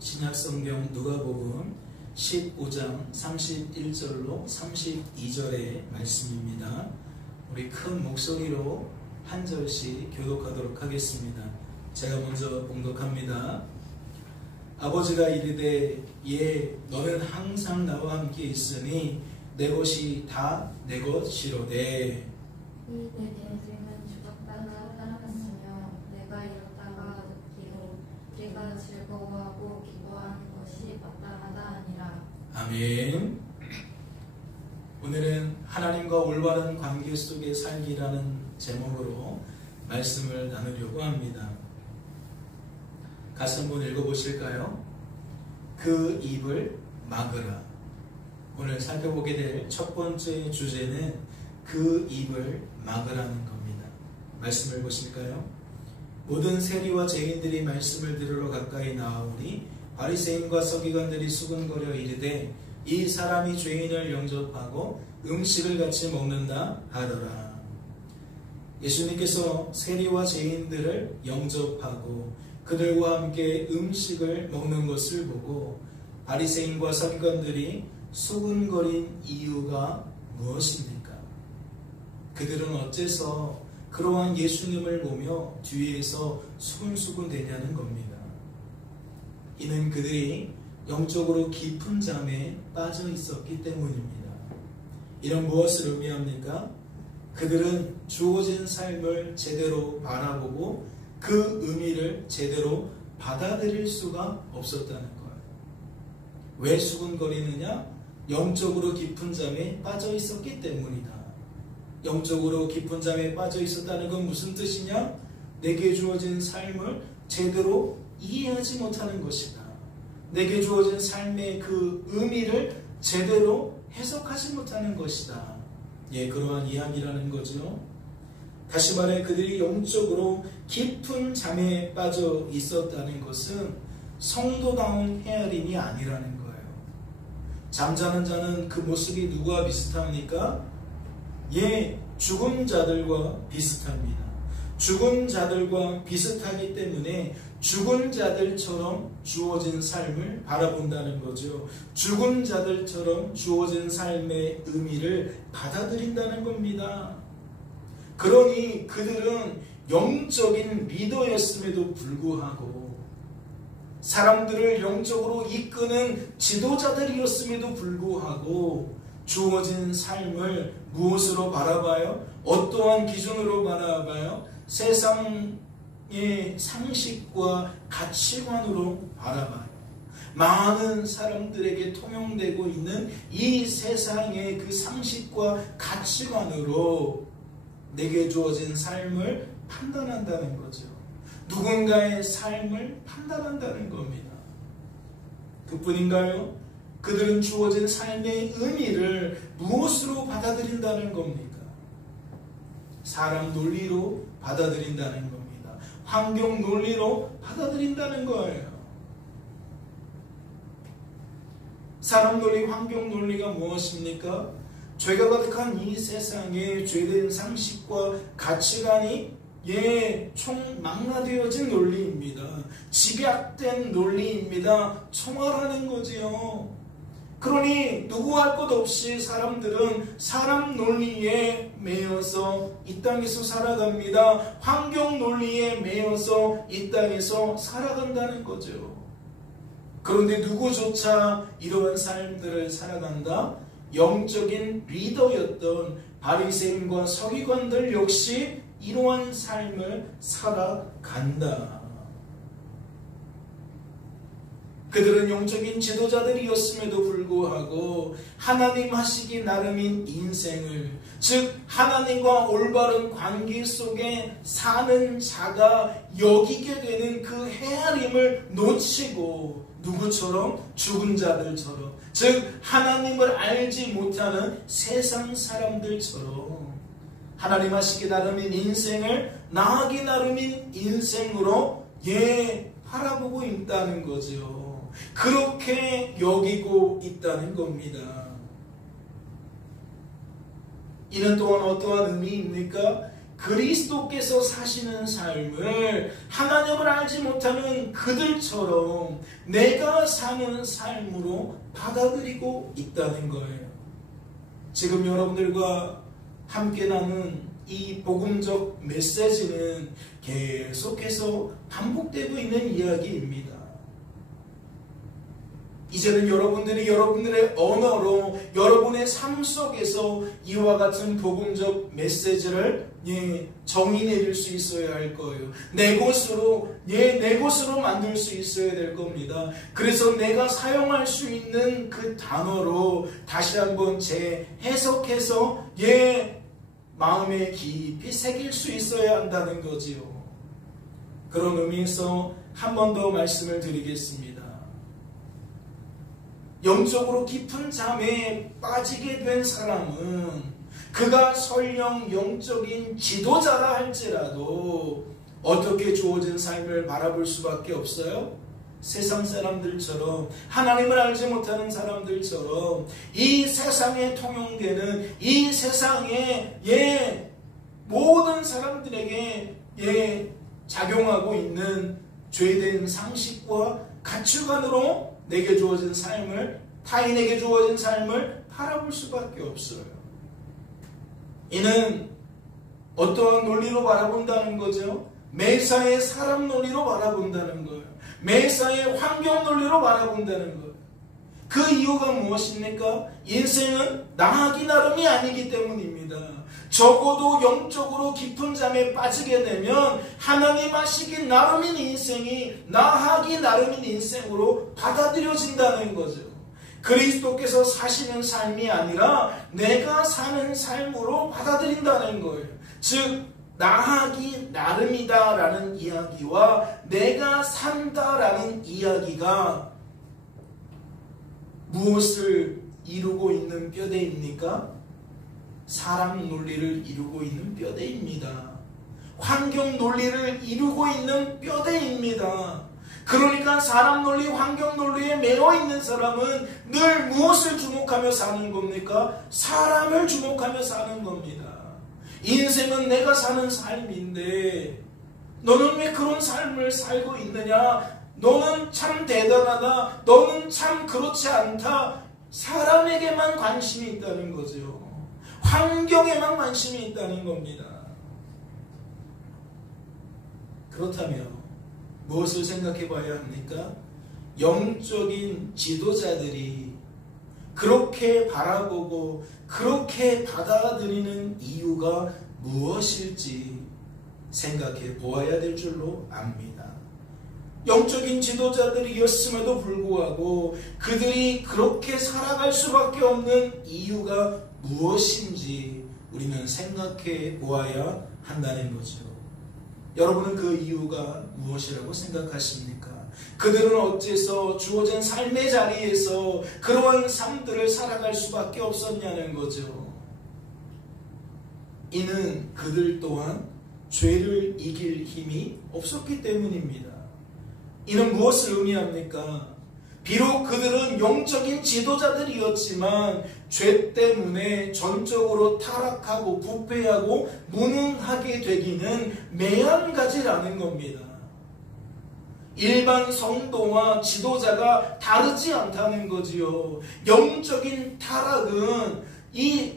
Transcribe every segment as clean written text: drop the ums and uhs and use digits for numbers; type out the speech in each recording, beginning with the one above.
신약성경 누가복음 15장 31절로 32절의 말씀입니다. 우리 큰 목소리로 한 절씩 교독하도록 하겠습니다. 제가 먼저 봉독합니다. 아버지가 이르되 예 너는 항상 나와 함께 있으니 내 것이 다 내 것이로되 이 내 인생은 주먹다가 살아갔으며 내가 이렇다가 듣기로 우리가 즐거워하고 기뻐하는 것이 마땅하다 아니라. 아멘. 오늘은 하나님과 올바른 관계 속에 살기라는 제목으로 말씀을 나누려고 합니다. 같이 한번 읽어보실까요? 그 입을 막으라. 오늘 살펴보게 될 첫 번째 주제는 그 입을 막으라는 겁니다. 말씀을 보실까요? 모든 세리와 죄인들이 말씀을 들으러 가까이 나아오니 바리새인과 서기관들이 수군거려 이르되 이 사람이 죄인을 영접하고 음식을 같이 먹는다 하더라. 예수님께서 세리와 죄인들을 영접하고 그들과 함께 음식을 먹는 것을 보고 바리새인과 서기관들이 수군거린 이유가 무엇입니까? 그들은 어째서 그러한 예수님을 보며 뒤에서 수군수군 대냐는 겁니다. 이는 그들이 영적으로 깊은 잠에 빠져 있었기 때문입니다. 이런 무엇을 의미합니까? 그들은 주어진 삶을 제대로 바라보고 그 의미를 제대로 받아들일 수가 없었다는 거예요. 왜 수군거리느냐? 영적으로 깊은 잠에 빠져 있었기 때문이다. 영적으로 깊은 잠에 빠져 있었다는 건 무슨 뜻이냐? 내게 주어진 삶을 제대로 이해하지 못하는 것이다. 내게 주어진 삶의 그 의미를 제대로 해석하지 못하는 것이다. 예, 그러한 이야기라는 거죠. 다시 말해 그들이 영적으로 깊은 잠에 빠져 있었다는 것은 성도다운 헤아림이 아니라는 거예요. 잠자는 자는 그 모습이 누구와 비슷합니까? 예, 죽은 자들과 비슷합니다. 죽은 자들과 비슷하기 때문에 죽은 자들처럼 주어진 삶을 바라본다는 거죠. 죽은 자들처럼 주어진 삶의 의미를 받아들인다는 겁니다. 그러니 그들은 영적인 리더였음에도 불구하고 사람들을 영적으로 이끄는 지도자들이었음에도 불구하고 주어진 삶을 무엇으로 바라봐요? 어떠한 기준으로 바라봐요? 세상의 상식과 가치관으로 바라봐요. 많은 사람들에게 통용되고 있는 이 세상의 그 상식과 가치관으로 내게 주어진 삶을 판단한다는 거죠. 누군가의 삶을 판단한다는 겁니다. 그뿐인가요? 그들은 주어진 삶의 의미를 무엇으로 받아들인다는 겁니까? 사람 논리로 받아들인다는 겁니다. 환경 논리로 받아들인다는 거예요. 사람 논리, 환경 논리가 무엇입니까? 죄가 가득한 이 세상에 죄된 상식과 가치관이 총망라되어진 논리입니다. 집약된 논리입니다. 총알하는 거지요. 그러니 누구 할 것 없이 사람들은 사람 논리에 매여서 이 땅에서 살아갑니다. 환경 논리에 매여서 이 땅에서 살아간다는 거죠. 그런데 누구조차 이러한 삶들을 살아간다? 영적인 리더였던 바리새인과 서기관들 역시 이러한 삶을 살아간다. 그들은 영적인 지도자들이었음에도 불구하고 하나님 하시기 나름인 인생을, 즉 하나님과 올바른 관계 속에 사는 자가 여기게 되는 그 헤아림을 놓치고 누구처럼? 죽은 자들처럼, 즉 하나님을 알지 못하는 세상 사람들처럼 하나님 하시기 나름인 인생을 나하기 나름인 인생으로 바라보고 있다는 거죠. 그렇게 여기고 있다는 겁니다. 이는 또한 어떠한 의미입니까? 그리스도께서 사시는 삶을 하나님을 알지 못하는 그들처럼 내가 사는 삶으로 받아들이고 있다는 거예요. 지금 여러분들과 함께 나눈 이 복음적 메시지는 계속해서 반복되고 있는 이야기입니다. 이제는 여러분들이 여러분들의 언어로 여러분의 삶 속에서 이와 같은 복음적 메시지를 정의 내릴 수 있어야 할 거예요. 내 것으로 만들 수 있어야 될 겁니다. 그래서 내가 사용할 수 있는 그 단어로 다시 한번 재해석해서 마음에 깊이 새길 수 있어야 한다는 거지요. 그런 의미에서 한 번 더 말씀을 드리겠습니다. 영적으로 깊은 잠에 빠지게 된 사람은 그가 설령 영적인 지도자라 할지라도 어떻게 주어진 삶을 바라볼 수밖에 없어요? 세상 사람들처럼, 하나님을 알지 못하는 사람들처럼 이 세상에 통용되는, 이 세상에 모든 사람들에게 작용하고 있는 죄된 상식과 가치관으로 내게 주어진 삶을, 타인에게 주어진 삶을 바라볼 수밖에 없어요. 이는 어떠한 논리로 바라본다는 거죠? 매사의 사람 논리로 바라본다는 거예요. 매사의 환경 논리로 바라본다는 거예요. 그 이유가 무엇입니까? 인생은 나하기 나름이 아니기 때문입니다. 적어도 영적으로 깊은 잠에 빠지게 되면 하나님 하시기 나름인 인생이 나하기 나름인 인생으로 받아들여진다는 거죠. 그리스도께서 사시는 삶이 아니라 내가 사는 삶으로 받아들인다는 거예요. 즉 나하기 나름이다 라는 이야기와 내가 산다 라는 이야기가 무엇을 이루고 있는 뼈대입니까? 사람 논리를 이루고 있는 뼈대입니다. 환경 논리를 이루고 있는 뼈대입니다. 그러니까 사람 논리, 환경 논리에 매여 있는 사람은 늘 무엇을 주목하며 사는 겁니까? 사람을 주목하며 사는 겁니다. 인생은 내가 사는 삶인데 너는 왜 그런 삶을 살고 있느냐? 너는 참 대단하다. 너는 참 그렇지 않다. 사람에게만 관심이 있다는 거죠. 환경에만 관심이 있다는 겁니다. 그렇다면 무엇을 생각해 봐야 합니까? 영적인 지도자들이 그렇게 바라보고 그렇게 받아들이는 이유가 무엇일지 생각해 보아야 될 줄로 압니다. 영적인 지도자들이었음에도 불구하고 그들이 그렇게 살아갈 수밖에 없는 이유가 무엇인지 우리는 생각해 보아야 한다는 거죠. 여러분은 그 이유가 무엇이라고 생각하십니까? 그들은 어째서 주어진 삶의 자리에서 그러한 삶들을 살아갈 수밖에 없었냐는 거죠. 이는 그들 또한 죄를 이길 힘이 없었기 때문입니다. 이는 무엇을 의미합니까? 비록 그들은 영적인 지도자들이었지만 죄 때문에 전적으로 타락하고 부패하고 무능하게 되기는 매한가지라는 겁니다. 일반 성도와 지도자가 다르지 않다는 거지요. 영적인 타락은 이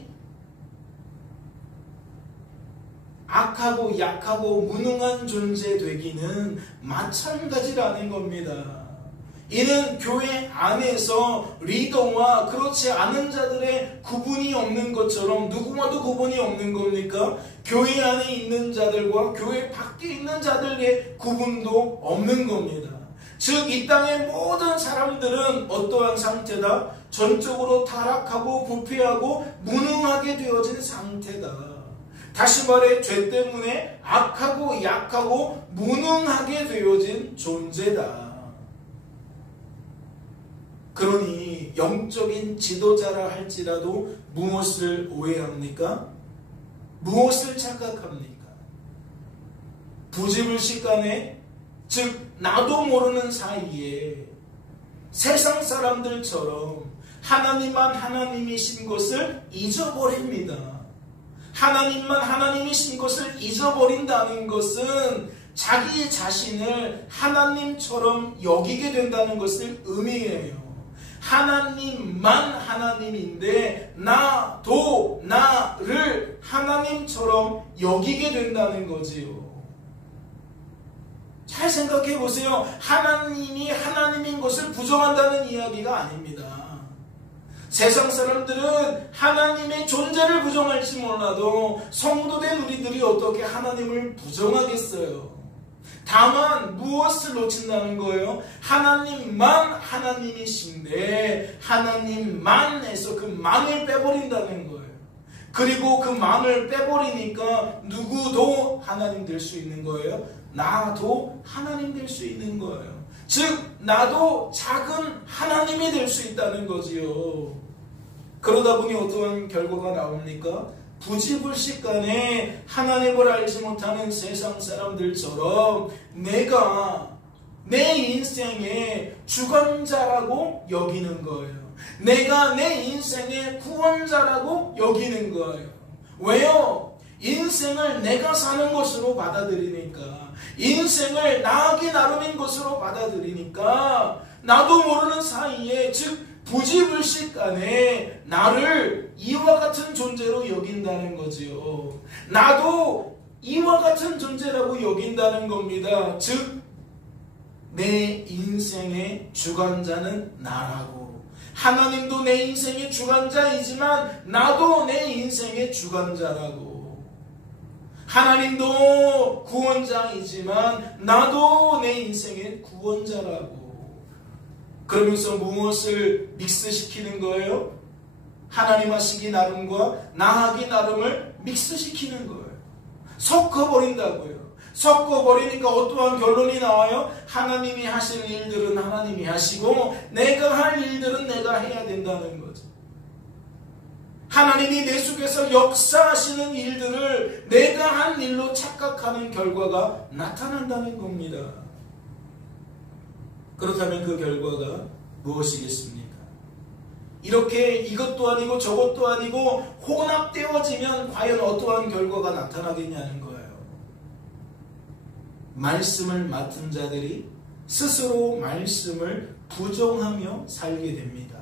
악하고 약하고 무능한 존재 되기는 마찬가지라는 겁니다. 이는 교회 안에서 리더와 그렇지 않은 자들의 구분이 없는 것처럼 누구와도 구분이 없는 겁니까? 교회 안에 있는 자들과 교회 밖에 있는 자들의 구분도 없는 겁니다. 즉 이 땅의 모든 사람들은 어떠한 상태다? 전적으로 타락하고 부패하고 무능하게 되어진 상태다. 다시 말해 죄 때문에 악하고 약하고 무능하게 되어진 존재다. 그러니 영적인 지도자라 할지라도 무엇을 오해합니까? 무엇을 착각합니까? 부지불식간에 즉 나도 모르는 사이에 세상 사람들처럼 하나님만 하나님이신 것을 잊어버립니다. 하나님만 하나님이신 것을 잊어버린다는 것은 자기 자신을 하나님처럼 여기게 된다는 것을 의미해요. 하나님만 하나님인데 나도 나를 하나님처럼 여기게 된다는 거지요. 잘 생각해 보세요. 하나님이 하나님인 것을 부정한다는 이야기가 아닙니다. 세상 사람들은 하나님의 존재를 부정할지 몰라도 성도된 우리들이 어떻게 하나님을 부정하겠어요? 다만 무엇을 놓친다는 거예요? 하나님만 하나님이신데 하나님만에서 그 만을 빼버린다는 거예요. 그리고 그 만을 빼버리니까 누구도 하나님 될 수 있는 거예요. 나도 하나님 될 수 있는 거예요. 즉 나도 작은 하나님이 될 수 있다는 거지요. 그러다 보니 어떠한 결과가 나옵니까? 부지불식간에 하나님을 알지 못하는 세상 사람들처럼 내가 내 인생의 주관자라고 여기는 거예요. 내가 내 인생의 구원자라고 여기는 거예요. 왜요? 인생을 내가 사는 것으로 받아들이니까, 인생을 나에게 나름인 것으로 받아들이니까 나도 모르는 사이에, 즉 부지불식간에 나를 이와 같은 존재로 여긴다는 거지요. 나도 이와 같은 존재라고 여긴다는 겁니다. 즉 내 인생의 주관자는 나라고. 하나님도 내 인생의 주관자이지만 나도 내 인생의 주관자라고. 하나님도 구원자이지만 나도 내 인생의 구원자라고. 그러면서 무엇을 믹스시키는 거예요? 하나님 하시기 나름과 나 하기 나름을 믹스시키는 거예요. 섞어버린다고요. 섞어버리니까 어떠한 결론이 나와요? 하나님이 하실 일들은 하나님이 하시고 내가 할 일들은 내가 해야 된다는 거죠. 하나님이 내 속에서 역사하시는 일들을 내가 한 일로 착각하는 결과가 나타난다는 겁니다. 그렇다면 그 결과가 무엇이겠습니까? 이렇게 이것도 아니고 저것도 아니고 혼합되어지면 과연 어떠한 결과가 나타나겠냐는 거예요. 말씀을 맡은 자들이 스스로 말씀을 부정하며 살게 됩니다.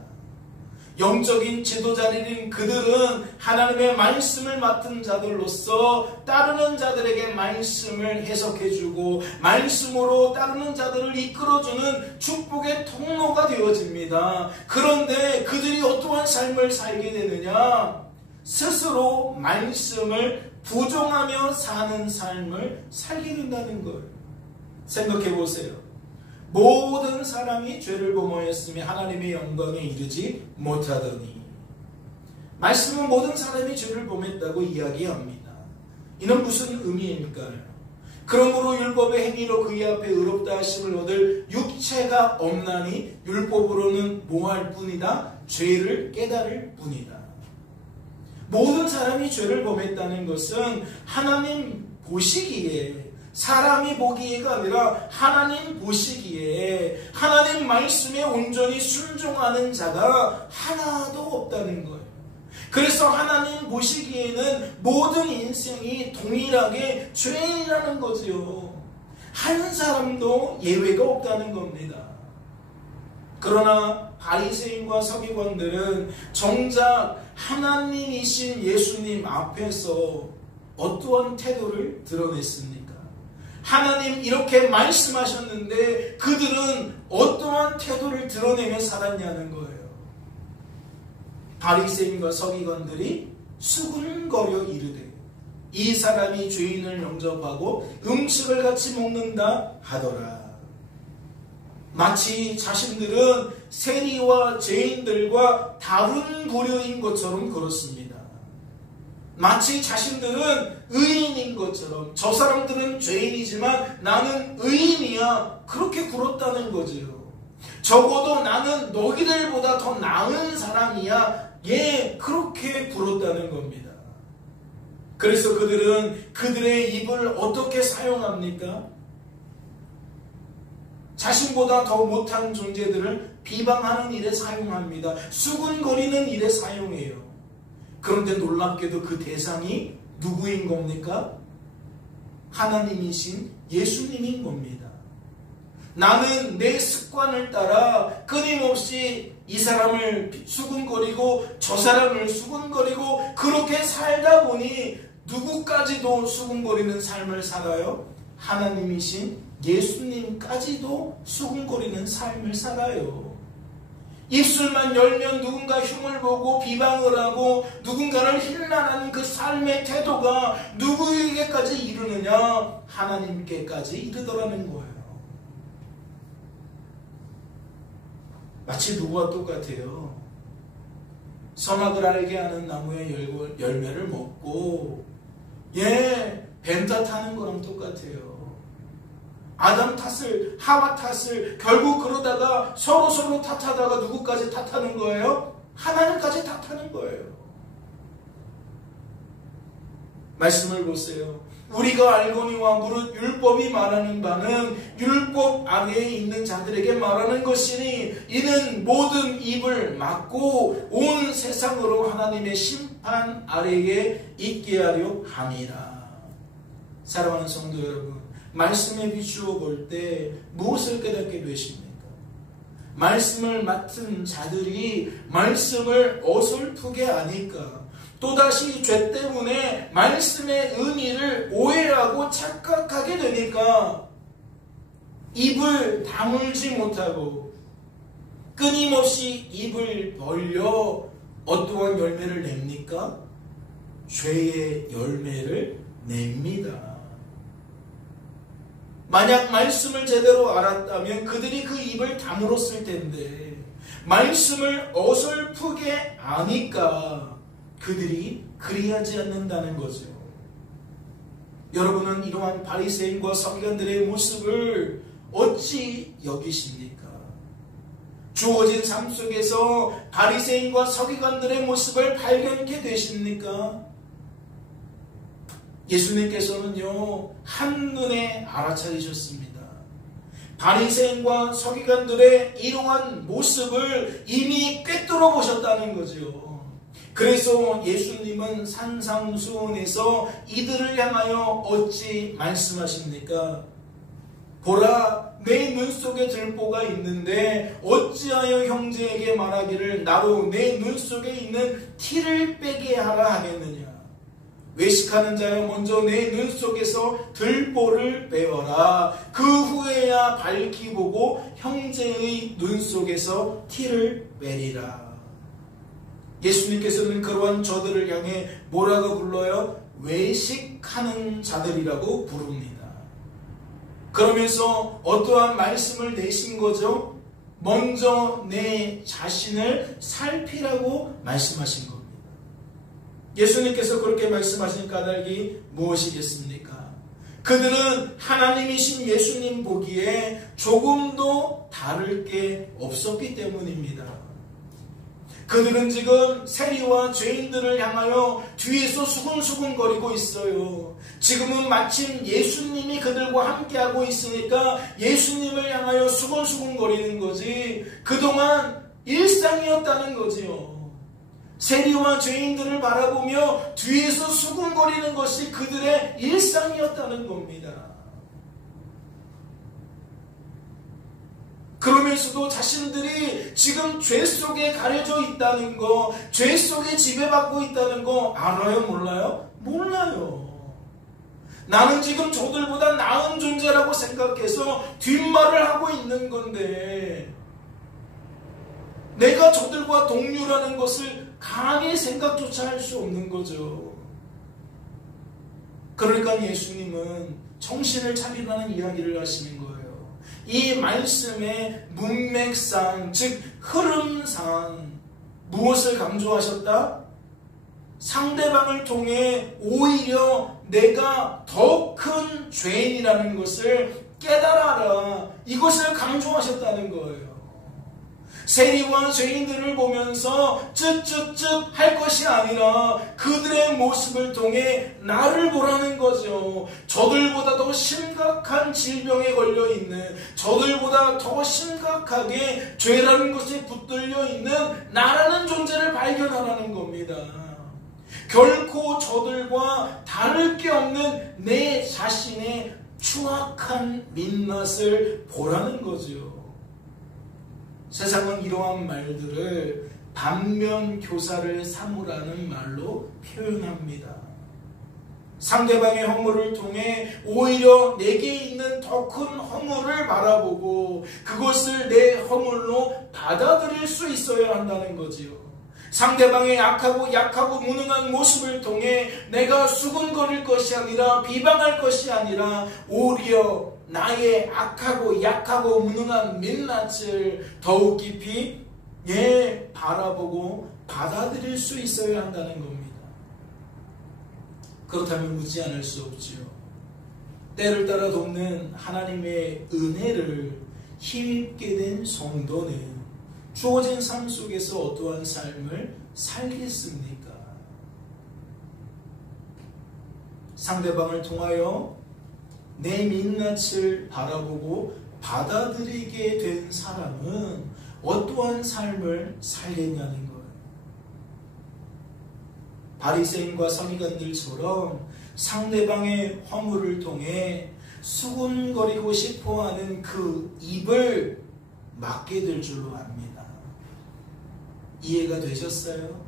영적인 지도자들인 그들은 하나님의 말씀을 맡은 자들로서 따르는 자들에게 말씀을 해석해주고 말씀으로 따르는 자들을 이끌어주는 축복의 통로가 되어집니다. 그런데 그들이 어떠한 삶을 살게 되느냐? 스스로 말씀을 부정하며 사는 삶을 살게 된다는 걸 생각해 보세요. 모든 사람이 죄를 범하였으며 하나님의 영광에 이르지 못하더니. 말씀은 모든 사람이 죄를 범했다고 이야기합니다. 이는 무슨 의미입니까? 그러므로 율법의 행위로 그의 앞에 의롭다 하심을 얻을 육체가 없나니 율법으로는 뭐할 뿐이다? 죄를 깨달을 뿐이다. 모든 사람이 죄를 범했다는 것은 하나님 보시기에, 사람이 보기에가 아니라 하나님 보시기에 하나님 말씀에 온전히 순종하는 자가 하나도 없다는 거예요. 그래서 하나님 보시기에는 모든 인생이 동일하게 죄인이라는 거지요. 한 사람도 예외가 없다는 겁니다. 그러나 바리새인과 서기관들은 정작 하나님이신 예수님 앞에서 어떠한 태도를 드러냈습니까? 하나님 이렇게 말씀하셨는데 그들은 어떠한 태도를 드러내며 살았냐는 거예요. 바리새인과 서기관들이 수군거려 이르되 이 사람이 죄인을 영접하고 음식을 같이 먹는다 하더라. 마치 자신들은 세리와 죄인들과 다른 부류인 것처럼 그렇습니다. 마치 자신들은 의인인 것처럼, 저 사람들은 죄인이지만 나는 의인이야, 그렇게 굴었다는 거지요. 적어도 나는 너희들보다 더 나은 사람이야, 그렇게 굴었다는 겁니다. 그래서 그들은 그들의 입을 어떻게 사용합니까? 자신보다 더 못한 존재들을 비방하는 일에 사용합니다. 수군거리는 일에 사용해요. 그런데 놀랍게도 그 대상이 누구인 겁니까? 하나님이신 예수님인 겁니다. 나는 내 습관을 따라 끊임없이 이 사람을 수군거리고 저 사람을 수군거리고 그렇게 살다 보니 누구까지도 수군거리는 삶을 살아요? 하나님이신 예수님까지도 수군거리는 삶을 살아요. 입술만 열면 누군가 흉을 보고 비방을 하고 누군가를 힐난하는 그 삶의 태도가 누구에게까지 이르느냐? 하나님께까지 이르더라는 거예요. 마치 누구와 똑같아요. 선악을 알게 하는 나무의 열매를 먹고 뱀 탓하는 거랑 똑같아요. 아담 탓을, 하와 탓을 결국 그러다가 서로 탓하다가 누구까지 탓하는 거예요? 하나님까지 탓하는 거예요. 말씀을 보세요. 우리가 알거니와 무릇 율법이 말하는 바는 율법 아래에 있는 자들에게 말하는 것이니 이는 모든 입을 막고 온 세상으로 하나님의 심판 아래에 있게 하려 함이라. 사랑하는 성도 여러분, 말씀에 비추어 볼 때 무엇을 깨닫게 되십니까? 말씀을 맡은 자들이 말씀을 어설프게 아니까 또다시 죄 때문에 말씀의 의미를 오해하고 착각하게 되니까 입을 다물지 못하고 끊임없이 입을 벌려 어떠한 열매를 냅니까? 죄의 열매를 냅니다. 만약 말씀을 제대로 알았다면 그들이 그 입을 다물었을 텐데 말씀을 어설프게 아니까 그들이 그리하지 않는다는 거죠. 여러분은 이러한 바리새인과 서기관들의 모습을 어찌 여기십니까? 주어진 삶 속에서 바리새인과 서기관들의 모습을 발견케 되십니까? 예수님께서는요, 한눈에 알아차리셨습니다. 바리새인과 서기관들의 이러한 모습을 이미 꿰뚫어 보셨다는 거죠. 그래서 예수님은 산상수훈에서 이들을 향하여 어찌 말씀하십니까? 보라, 내 눈 속에 들보가 있는데 어찌하여 형제에게 말하기를 나로 내 눈 속에 있는 티를 빼게 하라 하겠느냐? 외식하는 자여 먼저 내 눈 속에서 들보를 빼어라. 그 후에야 밝히 보고 형제의 눈 속에서 티를 빼리라. 예수님께서는 그러한 저들을 향해 뭐라고 불러요? 외식하는 자들이라고 부릅니다. 그러면서 어떠한 말씀을 내신 거죠? 먼저 내 자신을 살피라고 말씀하신 겁니다. 예수님께서 그렇게 말씀하신 까닭이 무엇이겠습니까? 그들은 하나님이신 예수님 보기에 조금도 다를 게 없었기 때문입니다. 그들은 지금 세리와 죄인들을 향하여 뒤에서 수근수근거리고 있어요. 지금은 마침 예수님이 그들과 함께하고 있으니까 예수님을 향하여 수근수근거리는 거지 그동안 일상이었다는 거지요. 세리와 죄인들을 바라보며 뒤에서 수군거리는 것이 그들의 일상이었다는 겁니다. 그러면서도 자신들이 지금 죄 속에 가려져 있다는 거, 죄 속에 지배받고 있다는 거 알아요? 몰라요? 몰라요. 나는 지금 저들보다 나은 존재라고 생각해서 뒷말을 하고 있는 건데 내가 저들과 동료라는 것을 강하게 생각조차 할 수 없는 거죠. 그러니까 예수님은 정신을 차리라는 이야기를 하시는 거예요. 이 말씀의 문맥상, 즉 흐름상 무엇을 강조하셨다? 상대방을 통해 오히려 내가 더 큰 죄인이라는 것을 깨달아라. 이것을 강조하셨다는 거예요. 세리와 죄인들을 보면서 쯧쯧쯧 할 것이 아니라 그들의 모습을 통해 나를 보라는 거죠. 저들보다 더 심각한 질병에 걸려있는, 저들보다 더 심각하게 죄라는 것에 붙들려 있는 나라는 존재를 발견하라는 겁니다. 결코 저들과 다를 게 없는 내 자신의 추악한 민낯을 보라는 거죠. 세상은 이러한 말들을 반면교사를 삼으라는 말로 표현합니다. 상대방의 허물을 통해 오히려 내게 있는 더 큰 허물을 바라보고 그것을 내 허물로 받아들일 수 있어야 한다는 거지요. 상대방의 약하고 무능한 모습을 통해 내가 수군거릴 것이 아니라 비방할 것이 아니라 오히려 나의 약하고 무능한 민낯을 더욱 깊이 바라보고 받아들일 수 있어야 한다는 겁니다. 그렇다면 묻지 않을 수 없지요. 때를 따라 돕는 하나님의 은혜를 힘입게 된 성도는 주어진 삶 속에서 어떠한 삶을 살겠습니까? 상대방을 통하여 내 민낯을 바라보고 받아들이게 된 사람은 어떠한 삶을 살겠냐는 거예요. 바리새인과 서기관들처럼 상대방의 허물을 통해 수군거리고 싶어하는 그 입을 막게 될 줄로 압니다. 이해가 되셨어요?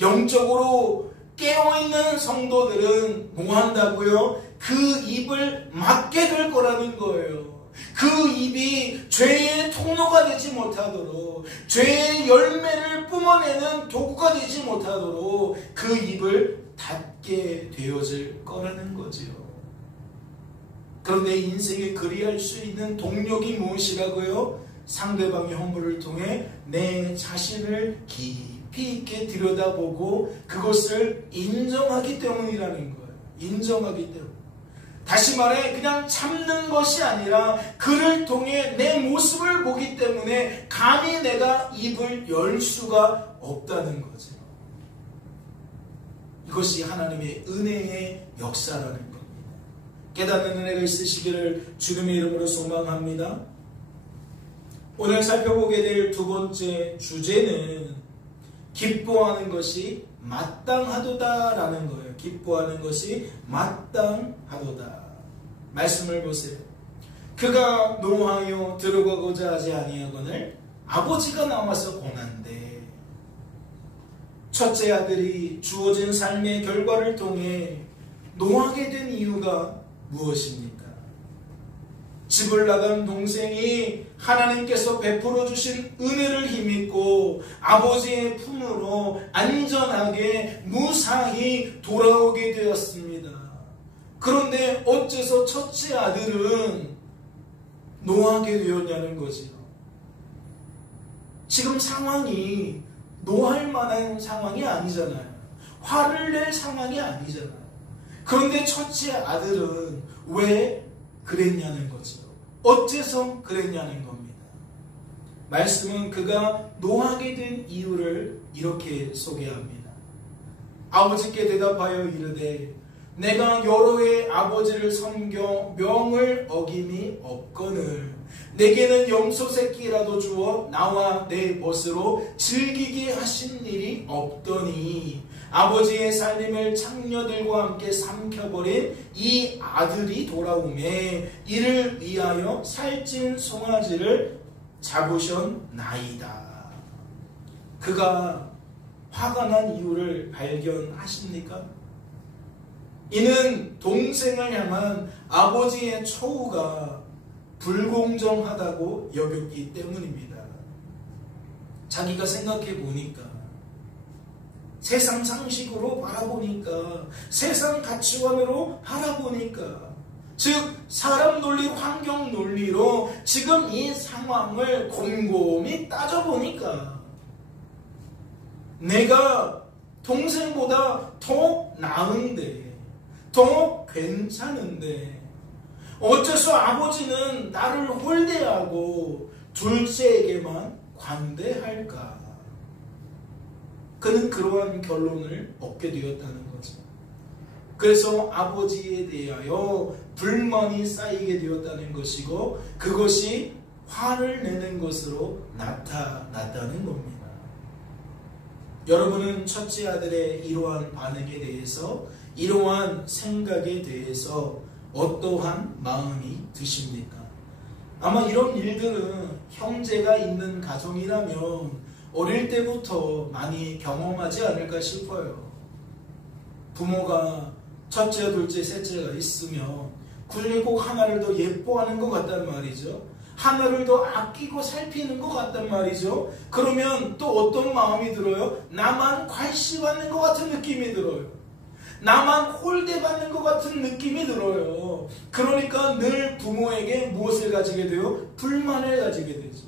영적으로 깨어있는 성도들은 뭐 한다고요? 그 입을 막게 될 거라는 거예요. 그 입이 죄의 통로가 되지 못하도록, 죄의 열매를 뿜어내는 도구가 되지 못하도록 그 입을 닫게 되어질 거라는 거지요. 그런데 인생에 그리할 수 있는 동력이 무엇이라고요? 상대방의 허물을 통해 내 자신을 깊이 있게 들여다보고 그것을 인정하기 때문이라는 거예요. 인정하기 때문에. 다시 말해 그냥 참는 것이 아니라 그를 통해 내 모습을 보기 때문에 감히 내가 입을 열 수가 없다는 거죠. 이것이 하나님의 은혜의 역사라는 겁니다. 깨닫는 은혜가 있으시기를 주님의 이름으로 소망합니다. 오늘 살펴보게 될 두 번째 주제는 기뻐하는 것이 마땅하도다라는 거예요. 기뻐하는 것이 마땅하도다. 말씀을 보세요. 그가 노하여 들어가고자 하지 아니하거늘 아버지가 나와서 권한대. 첫째 아들이 주어진 삶의 결과를 통해 노하게 된 이유가 무엇입니까? 집을 나간 동생이 하나님께서 베풀어 주신 은혜를 힘입고 아버지의 품으로 안전하게 무사히 돌아오게 되었습니다. 그런데 어째서 첫째 아들은 노하게 되었냐는 거지요. 지금 상황이 노할 만한 상황이 아니잖아요. 화를 낼 상황이 아니잖아요. 그런데 첫째 아들은 왜 그랬냐는 거죠. 어째서 그랬냐는 겁니다. 말씀은 그가 노하게 된 이유를 이렇게 소개합니다. 아버지께 대답하여 이르되 내가 여러 해 아버지를 섬겨 명을 어김이 없거늘 내게는 염소 새끼라도 주어 나와 내 벗으로 즐기게 하신 일이 없더니 아버지의 살림을 창녀들과 함께 삼켜버린 이 아들이 돌아오매 이를 위하여 살찐 송아지를 잡으셨나이다. 그가 화가 난 이유를 발견하십니까? 이는 동생을 향한 아버지의 처우가 불공정하다고 여겼기 때문입니다. 자기가 생각해 보니까 세상 상식으로 바라보니까 세상 가치관으로 바라보니까 즉 사람 논리, 환경 논리로 지금 이 상황을 곰곰이 따져보니까 내가 동생보다 더 나은데 더 괜찮은데 어째서 아버지는 나를 홀대하고 둘째에게만 관대할까? 그는 그러한 결론을 얻게 되었다는 거죠. 그래서 아버지에 대하여 불만이 쌓이게 되었다는 것이고 그것이 화를 내는 것으로 나타났다는 겁니다. 여러분은 첫째 아들의 이러한 반응에 대해서, 이러한 생각에 대해서 어떠한 마음이 드십니까? 아마 이런 일들은 형제가 있는 가정이라면 어릴 때부터 많이 경험하지 않을까 싶어요. 부모가 첫째, 둘째, 셋째가 있으면 굳이 꼭 하나를 더 예뻐하는 것 같단 말이죠. 하나를 더 아끼고 살피는 것 같단 말이죠. 그러면 또 어떤 마음이 들어요? 나만 관심받는 것 같은 느낌이 들어요. 나만 홀대받는 것 같은 느낌이 들어요. 그러니까 늘 부모에게 무엇을 가지게 돼요? 불만을 가지게 되죠.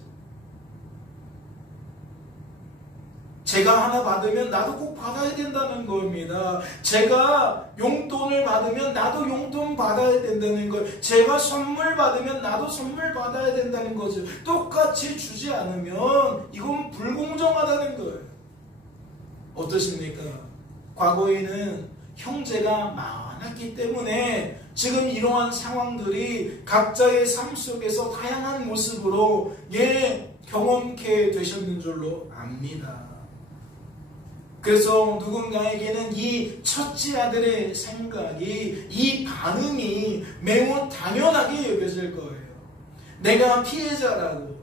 제가 하나 받으면 나도 꼭 받아야 된다는 겁니다. 제가 용돈을 받으면 나도 용돈 받아야 된다는 거예요. 제가 선물 받으면 나도 선물 받아야 된다는 거죠. 똑같이 주지 않으면 이건 불공정하다는 거예요. 어떠십니까? 과거에는 형제가 많았기 때문에 지금 이러한 상황들이 각자의 삶 속에서 다양한 모습으로 경험케 되셨는 줄로 압니다. 그래서 누군가에게는 이 첫째 아들의 생각이, 이 반응이 매우 당연하게 여겨질 거예요. 내가 피해자라고,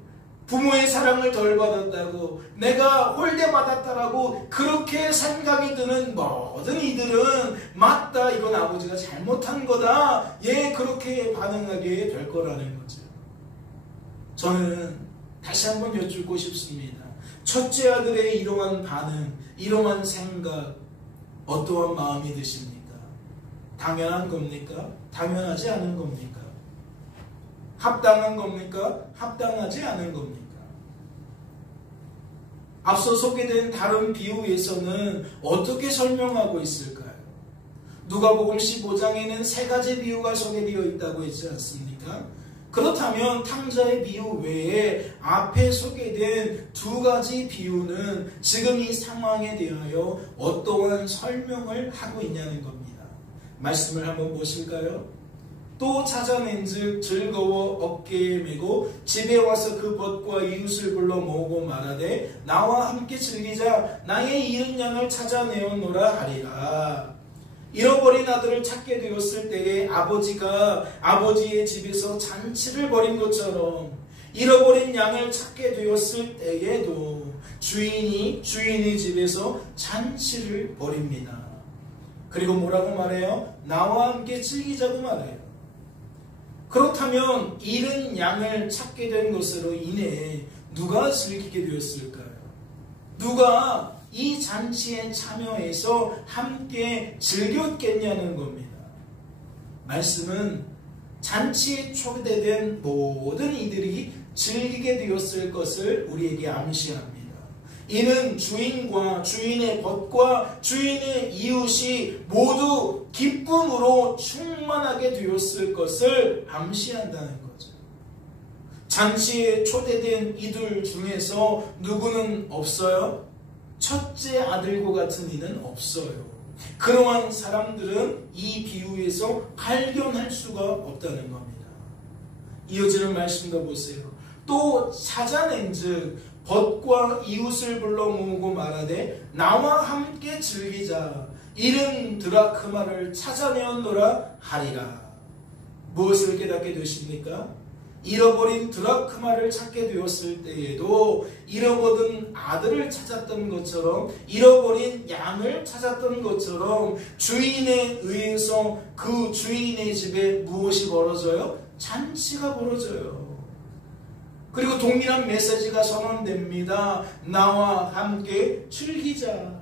부모의 사랑을 덜 받았다고, 내가 홀대받았다라고 그렇게 생각이 드는 모든 이들은 맞다, 이건 아버지가 잘못한 거다, 그렇게 반응하게 될 거라는 거죠. 저는 다시 한번 여쭙고 싶습니다. 첫째 아들의 이러한 반응, 이러한 생각, 어떠한 마음이 드십니까? 당연한 겁니까? 당연하지 않은 겁니까? 합당한 겁니까? 합당하지 않은 겁니까? 앞서 소개된 다른 비유에서는 어떻게 설명하고 있을까요? 누가복음 15장에는 세 가지 비유가 소개되어 있다고 했지 않습니까? 그렇다면 탕자의 비유 외에 앞에 소개된 두 가지 비유는 지금 이 상황에 대하여 어떠한 설명을 하고 있냐는 겁니다. 말씀을 한번 보실까요? 또 찾아낸즉 즐거워 어깨에 메고 집에 와서 그 벗과 이웃을 불러 모으고 말하되 나와 함께 즐기자. 나의 잃은 양을 찾아내었노라 하리라. 잃어버린 아들을 찾게 되었을 때에 아버지가 아버지의 집에서 잔치를 벌인 것처럼 잃어버린 양을 찾게 되었을 때에도 주인이 주인의 집에서 잔치를 벌입니다. 그리고 뭐라고 말해요? 나와 함께 즐기자고 말해요. 그렇다면 잃은 양을 찾게 된 것으로 인해 누가 즐기게 되었을까요? 누가 이 잔치에 참여해서 함께 즐겼겠냐는 겁니다. 말씀은 잔치에 초대된 모든 이들이 즐기게 되었을 것을 우리에게 암시합니다. 이는 주인과 주인의 벗과 주인의 이웃이 모두 기쁨으로 충만하게 되었을 것을 암시한다는 거죠. 잔치에 초대된 이들 중에서 누구는 없어요? 첫째 아들과 같은 이는 없어요. 그러한 사람들은 이 비유에서 발견할 수가 없다는 겁니다. 이어지는 말씀도 보세요. 또 찾아낸즉 벗과 이웃을 불러 모으고 말하되 나와 함께 즐기자. 잃은 드라크마를 찾아내었노라 하리라. 무엇을 깨닫게 되십니까? 잃어버린 드라크마를 찾게 되었을 때에도 잃어버린 아들을 찾았던 것처럼, 잃어버린 양을 찾았던 것처럼 주인에 의해서 그 주인의 집에 무엇이 벌어져요? 잔치가 벌어져요. 그리고 동일한 메시지가 선언됩니다. 나와 함께 즐기자.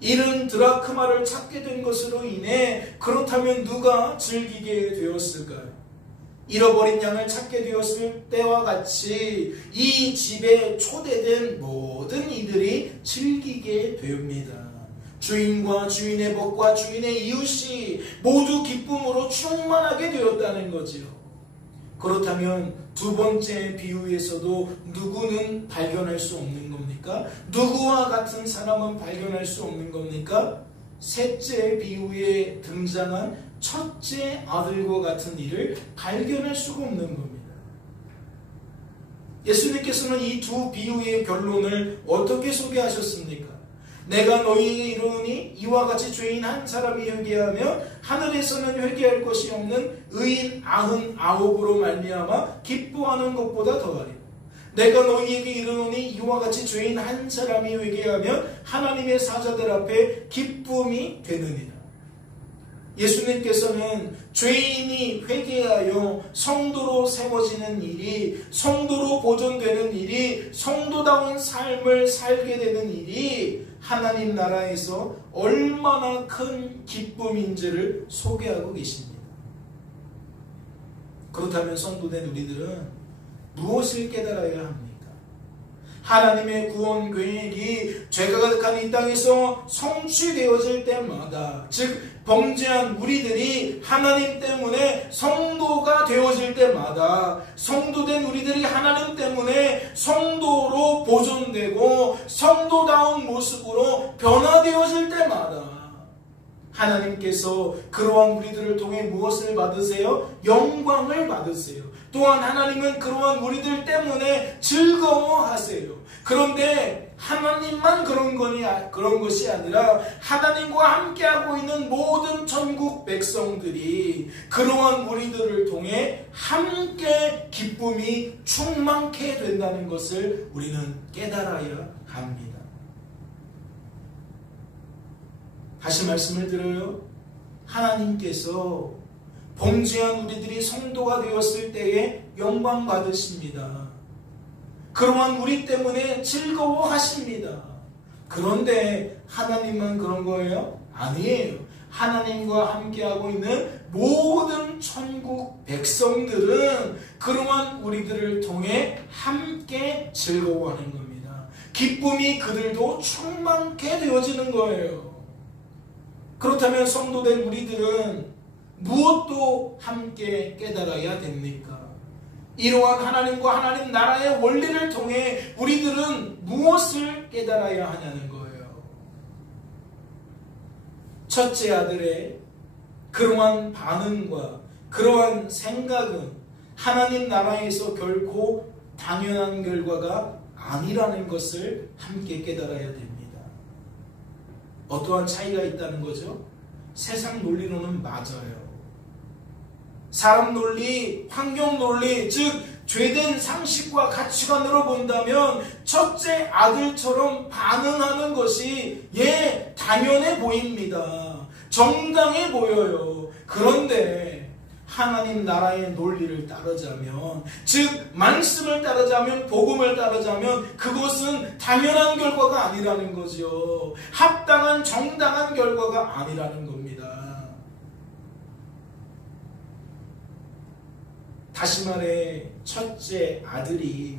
잃은 드라크마를 찾게 된 것으로 인해 그렇다면 누가 즐기게 되었을까요? 잃어버린 양을 찾게 되었을 때와 같이 이 집에 초대된 모든 이들이 즐기게 됩니다. 주인과 주인의 벗과 주인의 이웃이 모두 기쁨으로 충만하게 되었다는 거지요. 그렇다면 두 번째 비유에서도 누구는 발견할 수 없는 겁니까? 누구와 같은 사람은 발견할 수 없는 겁니까? 셋째 비유에 등장한 첫째 아들과 같은 이를 발견할 수가 없는 겁니다. 예수님께서는 이 두 비유의 결론을 어떻게 소개하셨습니까? 내가 너희에게 이르노니 이와 같이 죄인 한 사람이 회개하며 하늘에서는 회개할 것이 없는 의인 99으로 말미암아 기뻐하는 것보다 더하리라. 내가 너희에게 이르노니 이와 같이 죄인 한 사람이 회개하면 하나님의 사자들 앞에 기쁨이 되느니라. 예수님께서는 죄인이 회개하여 성도로 세워지는 일이, 성도로 보존되는 일이, 성도다운 삶을 살게 되는 일이 하나님 나라에서 얼마나 큰 기쁨인지를 소개하고 계십니다. 그렇다면 성도된 우리들은 무엇을 깨달아야 합니까? 하나님의 구원 계획이 죄가 가득한 이 땅에서 성취되어질 때마다, 즉 범죄한 우리들이 하나님 때문에 성도가 되어질 때마다, 성도된 우리들이 하나님 때문에 성도로 보존되고 성도다운 모습으로 변화되어질 때마다 하나님께서 그러한 우리들을 통해 무엇을 받으세요? 영광을 받으세요. 또한 하나님은 그러한 우리들 때문에 즐거워하세요. 그런데 하나님만 그런 것이 아니라 하나님과 함께하고 있는 모든 천국 백성들이 그러한 우리들을 통해 함께 기쁨이 충만케 된다는 것을 우리는 깨달아야 합니다. 다시 말씀을 드려요. 하나님께서 범죄한 우리들이 성도가 되었을 때에 영광 받으십니다. 그러한 우리 때문에 즐거워하십니다. 그런데 하나님만 그런 거예요? 아니에요. 하나님과 함께하고 있는 모든 천국 백성들은 그러한 우리들을 통해 함께 즐거워하는 겁니다. 기쁨이 그들도 충만케 되어지는 거예요. 그렇다면 성도된 우리들은 무엇도 함께 깨달아야 됩니까? 이러한 하나님과 하나님 나라의 원리를 통해 우리들은 무엇을 깨달아야 하냐는 거예요. 첫째 아들의 그러한 반응과 그러한 생각은 하나님 나라에서 결코 당연한 결과가 아니라는 것을 함께 깨달아야 됩니다. 어떠한 차이가 있다는 거죠? 세상 논리로는 맞아요. 사람 논리, 환경 논리, 즉 죄된 상식과 가치관으로 본다면 첫째 아들처럼 반응하는 것이 당연해 보입니다. 정당해 보여요. 그런데 하나님 나라의 논리를 따르자면, 즉 말씀을 따르자면, 복음을 따르자면 그것은 당연한 결과가 아니라는 거죠. 합당한 정당한 결과가 아니라는 겁니다. 다시 말해 첫째 아들이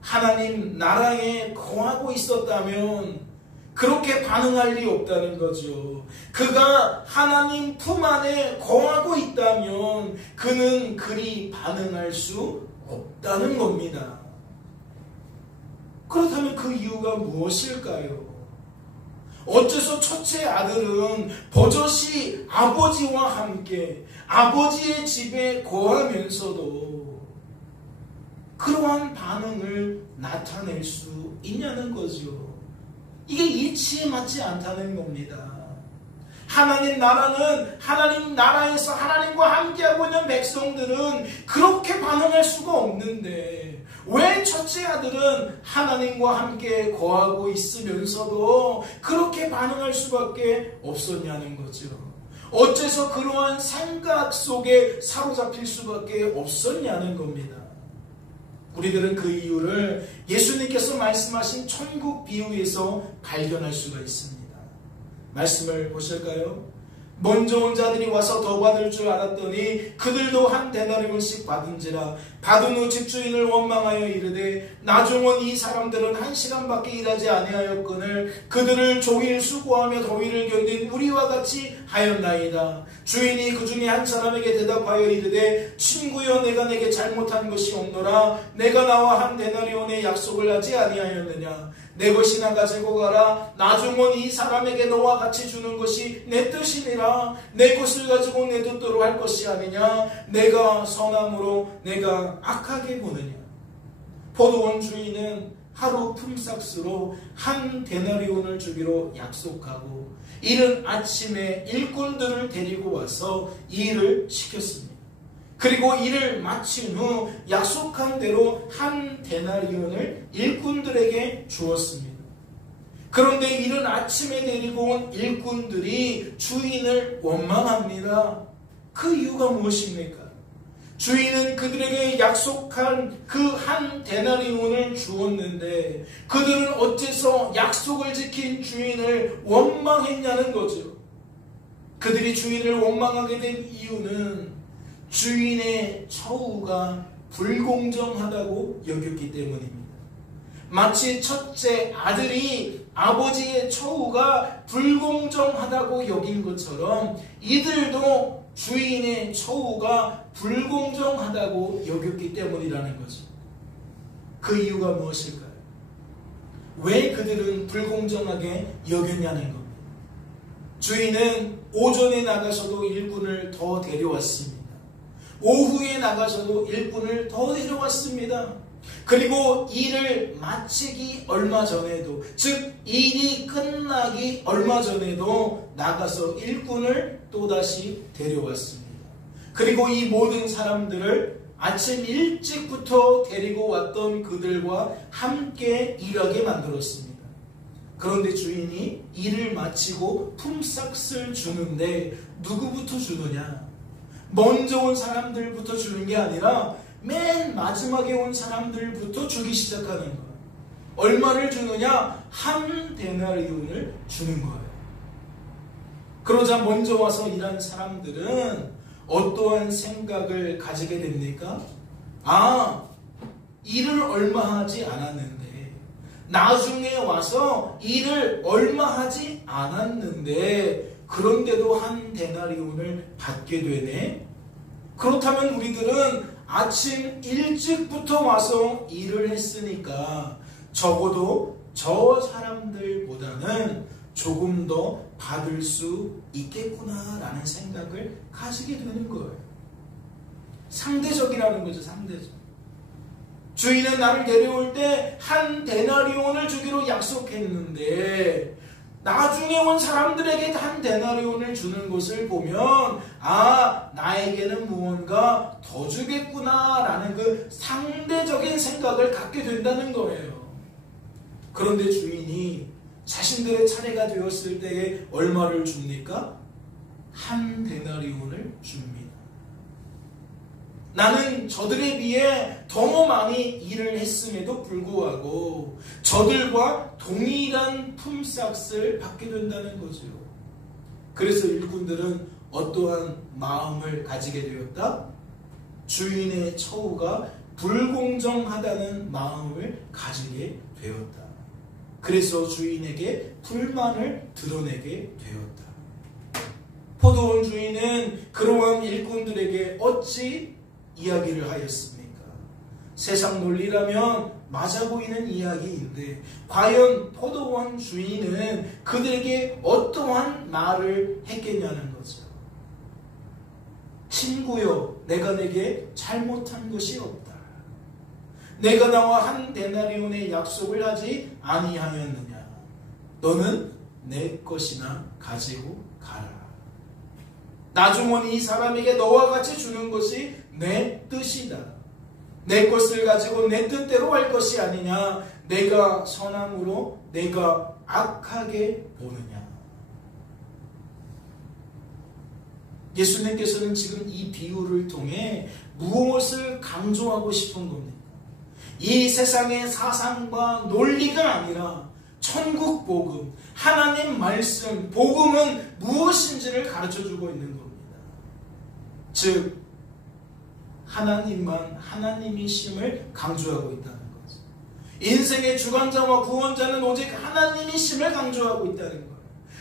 하나님 나라에 거하고 있었다면 그렇게 반응할 리 없다는 거죠. 그가 하나님 품 안에 거하고 있다면 그는 그리 반응할 수 없다는 겁니다. 그렇다면 그 이유가 무엇일까요? 어째서 첫째 아들은 버젓이 아버지와 함께 아버지의 집에 거하면서도 그러한 반응을 나타낼 수 있냐는 거죠. 이게 이치에 맞지 않다는 겁니다. 하나님 나라는 하나님 나라에서 하나님과 함께하고 있는 백성들은 그렇게 반응할 수가 없는데 왜 첫째 아들은 하나님과 함께 거하고 있으면서도 그렇게 반응할 수밖에 없었냐는 거죠. 어째서 그러한 생각 속에 사로잡힐 수밖에 없었냐는 겁니다. 우리들은 그 이유를 예수님께서 말씀하신 천국 비유에서 발견할 수가 있습니다. 말씀을 보실까요? 먼저 온 자들이 와서 더 받을 줄 알았더니 그들도 한 데나리온씩 받은지라. 받은 후 집주인을 원망하여 이르되 나중은 이 사람들은 1시간밖에 일하지 아니하였거늘 그들을 종일 수고하며 더위를 견딘 우리와 같이 하였나이다. 주인이 그 중에 한 사람에게 대답하여 이르되 친구여 내가 내게 잘못한 것이 없노라. 내가 나와 한 데나리온의 약속을 하지 아니하였느냐. 내 것이나 가지고 가라. 나중은 이 사람에게 너와 같이 주는 것이 내 뜻이니라. 내 것을 가지고 내 뜻대로 할 것이 아니냐. 내가 선함으로 내가 악하게 보느냐. 포도원 주인은 하루 품삯으로 한 데나리온을 주기로 약속하고 이른 아침에 일꾼들을 데리고 와서 일을 시켰습니다. 그리고 일을 마친 후 약속한 대로 한 데나리온을 일꾼들에게 주었습니다. 그런데 이른 아침에 데리고 온 일꾼들이 주인을 원망합니다. 그 이유가 무엇입니까? 주인은 그들에게 약속한 그 한 데나리온을 주었는데 그들은 어째서 약속을 지킨 주인을 원망했냐는 거죠. 그들이 주인을 원망하게 된 이유는 주인의 처우가 불공정하다고 여겼기 때문입니다. 마치 첫째 아들이 아버지의 처우가 불공정하다고 여긴 것처럼 이들도 주인의 처우가 불공정하다고 여겼기 때문이라는 거죠. 그 이유가 무엇일까요? 왜 그들은 불공정하게 여겼냐는 겁니다. 주인은 오전에 나가서도 일꾼을 더 데려왔습니다. 오후에 나가서도 일꾼을 더 데려왔습니다. 그리고 일을 마치기 얼마 전에도, 즉 일이 끝나기 얼마 전에도 나가서 일꾼을 또다시 데려왔습니다. 그리고 이 모든 사람들을 아침 일찍부터 데리고 왔던 그들과 함께 일하게 만들었습니다. 그런데 주인이 일을 마치고 품삯을 주는데 누구부터 주느냐? 먼저 온 사람들부터 주는 게 아니라 맨 마지막에 온 사람들부터 주기 시작하는 거예요. 얼마를 주느냐? 한 데나리온을 주는 거예요. 그러자 먼저 와서 일한 사람들은 어떠한 생각을 가지게 됩니까? 일을 얼마 하지 않았는데, 나중에 와서 일을 얼마 하지 않았는데 그런데도 한 데나리온을 받게 되네. 그렇다면 우리들은 아침 일찍부터 와서 일을 했으니까 적어도 저 사람들보다는 조금 더 받을 수 있겠구나라는 생각을 가지게 되는 거예요. 상대적이라는 거죠. 상대적. 주인은 나를 데려올 때 한 데나리온을 주기로 약속했는데 나중에 온 사람들에게 한 데나리온을 주는 것을 보면 나에게는 무언가 더 주겠구나라는 그 상대적인 생각을 갖게 된다는 거예요. 그런데 주인이 자신들의 차례가 되었을 때에 얼마를 줍니까? 한 데나리온을 줍니다. 나는 저들에 비해 더 많이 일을 했음에도 불구하고 저들과 동일한 품삯을 받게 된다는 거죠. 그래서 일꾼들은 어떠한 마음을 가지게 되었다? 주인의 처우가 불공정하다는 마음을 가지게 되었다. 그래서 주인에게 불만을 드러내게 되었다. 포도원 주인은 그러한 일꾼들에게 어찌 이야기를 하였습니까? 세상 논리라면 맞아 보이는 이야기인데 과연 포도원 주인은 그들에게 어떠한 말을 했겠냐는 거죠. 친구여, 내가 내게 잘못한 것이 없다. 내가 나와 한 데나리온의 약속을 하지 아니하였느냐? 너는 내 것이나 가지고 가라. 나중은 이 사람에게 너와 같이 주는 것이 내 뜻이다. 내 것을 가지고 내 뜻대로 할 것이 아니냐? 내가 선함으로 내가 악하게 보느냐? 예수님께서는 지금 이 비유를 통해 무엇을 강조하고 싶은 겁니까? 이 세상의 사상과 논리가 아니라 천국 복음, 하나님 말씀, 복음은 무엇인지를 가르쳐주고 있는 겁니다. 즉 하나님만 하나님이심을 강조하고 있다는 거죠. 인생의 주관자와 구원자는 오직 하나님이심을 강조하고 있다는 거예요.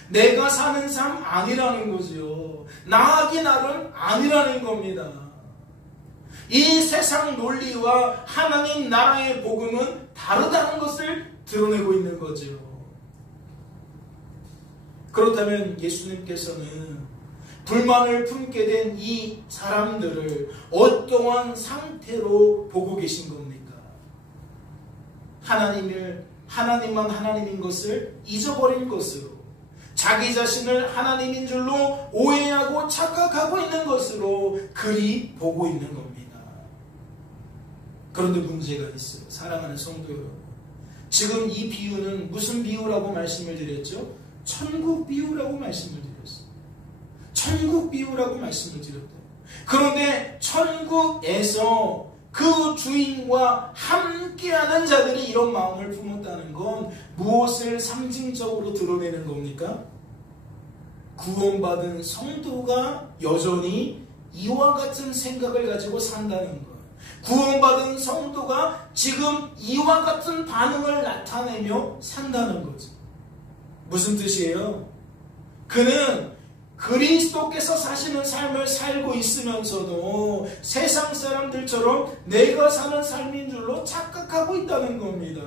내가 사는 삶 아니라는 거죠. 나하기 나름 아니라는 겁니다. 이 세상 논리와 하나님 나라의 복음은 다르다는 것을 드러내고 있는 거죠. 그렇다면 예수님께서는 불만을 품게 된 이 사람들을 어떠한 상태로 보고 계신 겁니까? 하나님만 하나님인 것을 잊어버린 것으로, 자기 자신을 하나님인 줄로 오해하고 착각하고 있는 것으로 그리 보고 있는 겁니다. 그런데 문제가 있어요. 사랑하는 성도 여러분, 지금 이 비유는 무슨 비유라고 말씀을 드렸죠? 천국 비유라고 말씀을 드렸어요. 천국 비유라고 말씀을 드렸다. 그런데 천국에서 그 주인과 함께하는 자들이 이런 마음을 품었다는 건 무엇을 상징적으로 드러내는 겁니까? 구원받은 성도가 여전히 이와 같은 생각을 가지고 산다는 것. 구원받은 성도가 지금 이와 같은 반응을 나타내며 산다는 거죠. 무슨 뜻이에요? 그는 그리스도께서 사시는 삶을 살고 있으면서도 세상 사람들처럼 내가 사는 삶인 줄로 착각하고 있다는 겁니다.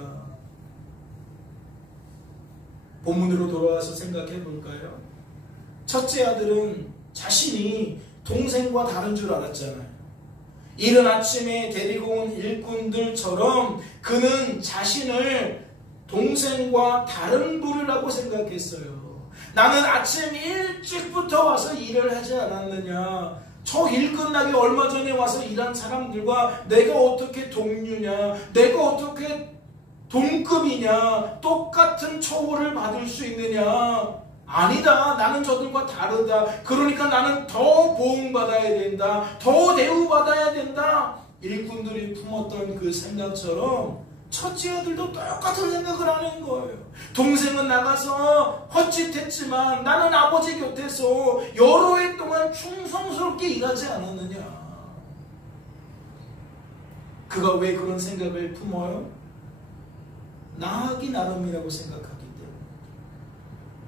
본문으로 돌아와서 생각해 볼까요? 첫째 아들은 자신이 동생과 다른 줄 알았잖아요. 이른 아침에 데리고 온 일꾼들처럼 그는 자신을 동생과 다른 부류라고 생각했어요. 나는 아침 일찍부터 와서 일을 하지 않았느냐? 저 일 끝나기 얼마 전에 와서 일한 사람들과 내가 어떻게 동료냐? 내가 어떻게 동급이냐? 똑같은 처우를 받을 수 있느냐? 아니다. 나는 저들과 다르다. 그러니까 나는 더 보응받아야 된다. 더 대우받아야 된다. 일꾼들이 품었던 그 생각처럼 첫째 아들도 똑같은 생각을 하는 거예요. 동생은 나가서 헛짓했지만 나는 아버지 곁에서 여러 해 동안 충성스럽게 일하지 않았느냐. 그가 왜 그런 생각을 품어요? 나하기 나름이라고 생각하기 때문에.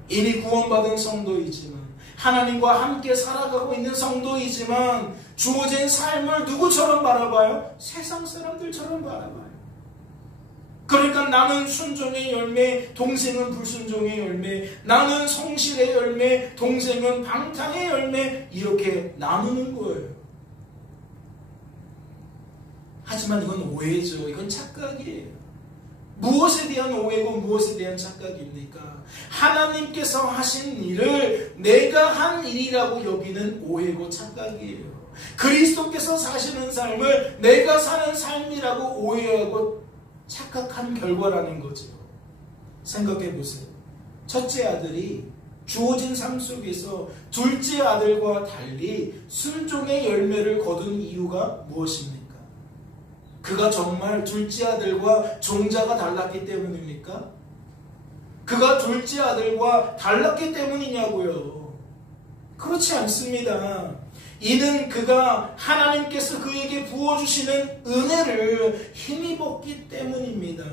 이미 구원받은 성도이지만, 하나님과 함께 살아가고 있는 성도이지만 주어진 삶을 누구처럼 바라봐요? 세상 사람들처럼 바라봐요. 그러니까 나는 순종의 열매, 동생은 불순종의 열매, 나는 성실의 열매, 동생은 방탕의 열매, 이렇게 나누는 거예요. 하지만 이건 오해죠. 이건 착각이에요. 무엇에 대한 오해고 무엇에 대한 착각입니까? 하나님께서 하신 일을 내가 한 일이라고 여기는 오해고 착각이에요. 그리스도께서 사시는 삶을 내가 사는 삶이라고 오해하고 착각한 결과라는 거죠. 생각해 보세요. 첫째 아들이 주어진 삶 속에서 둘째 아들과 달리 순종의 열매를 거둔 이유가 무엇입니까? 그가 정말 둘째 아들과 종자가 달랐기 때문입니까? 그가 둘째 아들과 달랐기 때문이냐고요. 그렇지 않습니다. 이는 그가 하나님께서 그에게 부어주시는 은혜를 힘입었기 때문입니다.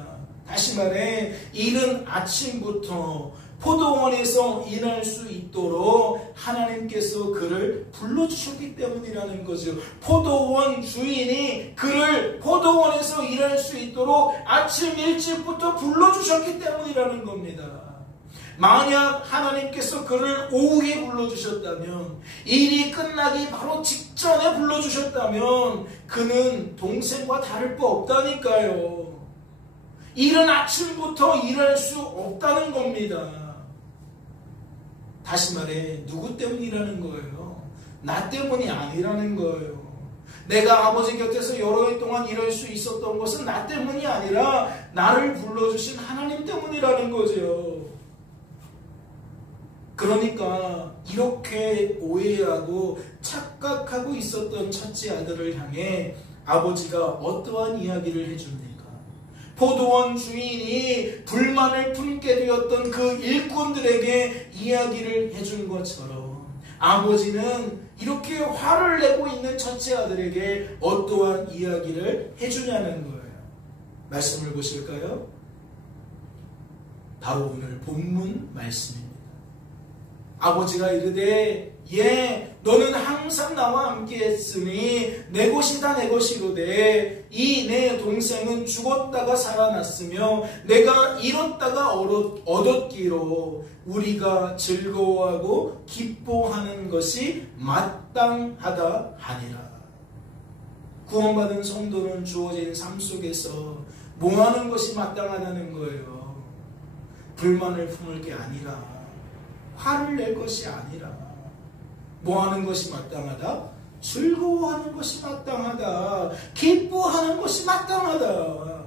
다시 말해, 이른 아침부터 포도원에서 일할 수 있도록 하나님께서 그를 불러주셨기 때문이라는 거죠. 포도원 주인이 그를 포도원에서 일할 수 있도록 아침 일찍부터 불러주셨기 때문이라는 겁니다. 만약 하나님께서 그를 오후에 불러주셨다면, 일이 끝나기 바로 직전에 불러주셨다면 그는 동생과 다를 바 없다니까요. 이른 아침부터 일할 수 없다는 겁니다. 다시 말해, 누구 때문이라는 거예요? 나 때문이 아니라는 거예요. 내가 아버지 곁에서 여러 해 동안 일할 수 있었던 것은 나 때문이 아니라 나를 불러주신 하나님 때문이라는 거죠. 그러니까 이렇게 오해하고 착각하고 있었던 첫째 아들을 향해 아버지가 어떠한 이야기를 해줍니까? 포도원 주인이 불만을 품게 되었던 그 일꾼들에게 이야기를 해준 것처럼 아버지는 이렇게 화를 내고 있는 첫째 아들에게 어떠한 이야기를 해주냐는 거예요. 말씀을 보실까요? 바로 오늘 본문 말씀입니다. 아버지가 이르되 너는 항상 나와 함께 했으니 내 것이다 내 것이로되 이 내 동생은 죽었다가 살아났으며 내가 잃었다가 얻었기로 우리가 즐거워하고 기뻐하는 것이 마땅하다 하니라. 구원받은 성도는 주어진 삶 속에서 뭐하는 것이 마땅하다는 거예요. 불만을 품을 게 아니라, 화를 낼 것이 아니라, 뭐하는 것이 마땅하다? 즐거워하는 것이 마땅하다. 기뻐하는 것이 마땅하다.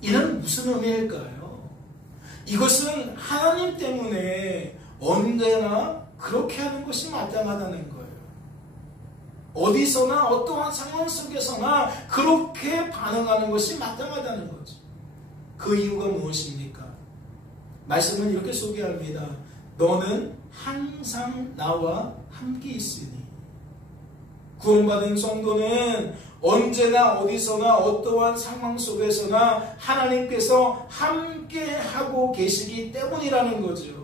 이는 무슨 의미일까요? 이것은 하나님 때문에 언제나 그렇게 하는 것이 마땅하다는 거예요. 어디서나 어떠한 상황 속에서나 그렇게 반응하는 것이 마땅하다는 거죠. 그 이유가 무엇입니까? 말씀은 이렇게 소개합니다. 너는 항상 나와 함께 있으니. 구원받은 성도는 언제나 어디서나 어떠한 상황 속에서나 하나님께서 함께하고 계시기 때문이라는 거죠.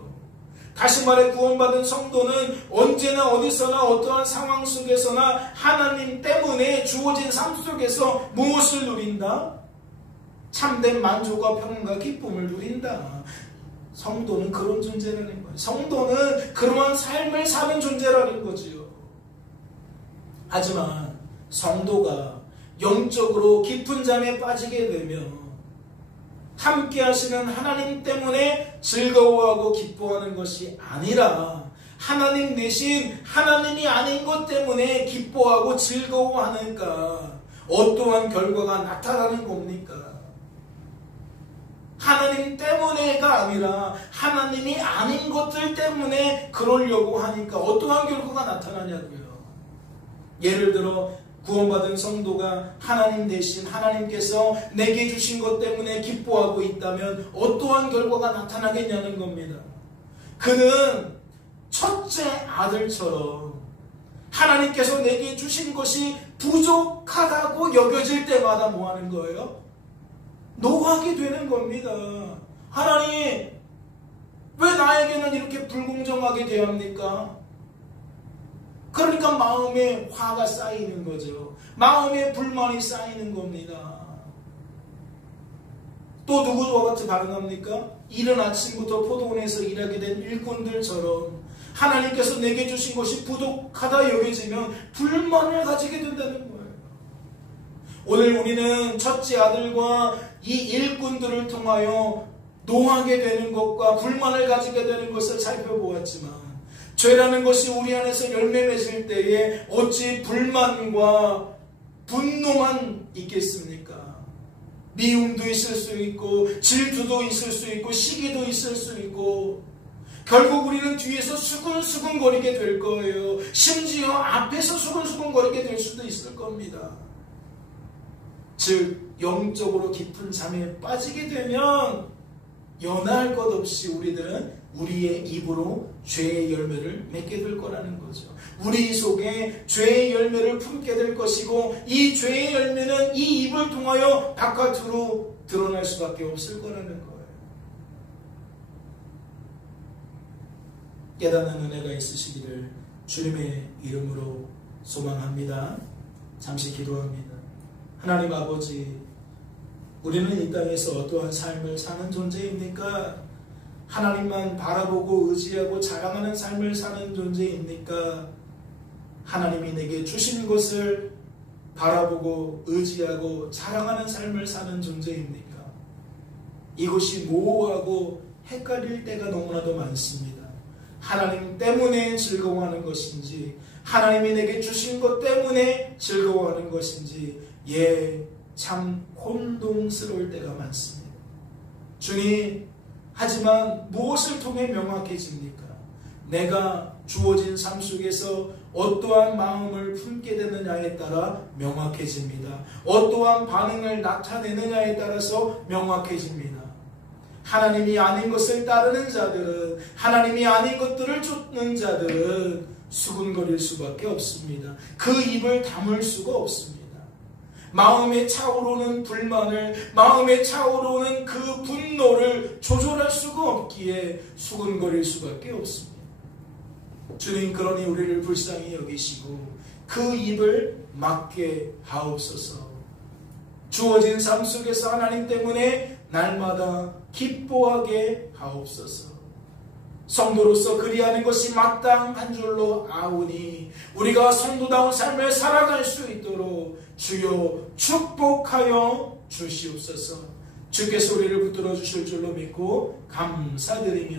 다시 말해 구원받은 성도는 언제나 어디서나 어떠한 상황 속에서나 하나님 때문에 주어진 삶 속에서 무엇을 누린다? 참된 만족과 평안과 기쁨을 누린다. 성도는 그런 존재라는 거예요. 성도는 그러한 삶을 사는 존재라는 거지요. 하지만 성도가 영적으로 깊은 잠에 빠지게 되면 함께 하시는 하나님 때문에 즐거워하고 기뻐하는 것이 아니라 하나님 대신 하나님이 아닌 것 때문에 기뻐하고 즐거워하니까 어떠한 결과가 나타나는 겁니까? 하나님 때문에가 아니라 하나님이 아닌 것들 때문에 그러려고 하니까 어떠한 결과가 나타나냐고요. 예를 들어 구원받은 성도가 하나님 대신 하나님께서 내게 주신 것 때문에 기뻐하고 있다면 어떠한 결과가 나타나겠냐는 겁니다. 그는 첫째 아들처럼 하나님께서 내게 주신 것이 부족하다고 여겨질 때마다 뭐 하는 거예요? 노하게 되는 겁니다. 하나님, 왜 나에게는 이렇게 불공정하게 대합니까? 그러니까 마음에 화가 쌓이는 거죠. 마음에 불만이 쌓이는 겁니다. 또 누구와 같이 반응합니까? 이른 아침부터 포도원에서 일하게 된 일꾼들처럼 하나님께서 내게 주신 것이 부족하다 여겨지면 불만을 가지게 된다는 거예요. 오늘 우리는 첫째 아들과 이 일꾼들을 통하여 노하게 되는 것과 불만을 가지게 되는 것을 살펴보았지만 죄라는 것이 우리 안에서 열매 맺을 때에 어찌 불만과 분노만 있겠습니까? 미움도 있을 수 있고 질투도 있을 수 있고 시기도 있을 수 있고 결국 우리는 뒤에서 수근수근거리게 될 거예요. 심지어 앞에서 수근수근거리게 될 수도 있을 겁니다. 즉 영적으로 깊은 잠에 빠지게 되면 연할 것 없이 우리들은 우리의 입으로 죄의 열매를 맺게 될 거라는 거죠. 우리 속에 죄의 열매를 품게 될 것이고 이 죄의 열매는 이 입을 통하여 바깥으로 드러날 수밖에 없을 거라는 거예요. 깨닫는 은혜가 있으시기를 주님의 이름으로 소망합니다. 잠시 기도합니다. 하나님 아버지, 우리는 이 땅에서 어떠한 삶을 사는 존재입니까? 하나님만 바라보고 의지하고 자랑하는 삶을 사는 존재입니까? 하나님이 내게 주신 것을 바라보고 의지하고 자랑하는 삶을 사는 존재입니까? 이것이 모호하고 헷갈릴 때가 너무나도 많습니다. 하나님 때문에 즐거워하는 것인지 하나님이 내게 주신 것 때문에 즐거워하는 것인지 참 혼동스러울 때가 많습니다. 주님, 하지만 무엇을 통해 명확해집니까? 내가 주어진 삶 속에서 어떠한 마음을 품게 되느냐에 따라 명확해집니다. 어떠한 반응을 나타내느냐에 따라서 명확해집니다. 하나님이 아닌 것을 따르는 자들은, 하나님이 아닌 것들을 쫓는 자들은 수군거릴 수밖에 없습니다. 그 입을 다물 수가 없습니다. 마음에 차오르는 불만을, 마음에 차오르는 그 분노를 조절할 수가 없기에 수군거릴 수밖에 없습니다. 주님, 그러니 우리를 불쌍히 여기시고 그 입을 막게 하옵소서. 주어진 삶 속에서 하나님 때문에 날마다 기뻐하게 하옵소서. 성도로서 그리하는 것이 마땅한 줄로 아오니 우리가 성도다운 삶을 살아갈 수 있도록 주여 축복하여 주시옵소서. 주께서 우리를 붙들어 주실 줄로 믿고 감사드리며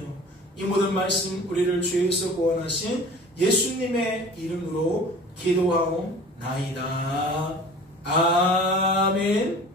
이 모든 말씀 우리를 죄에서 구원하신 예수님의 이름으로 기도하옵나이다. 아멘.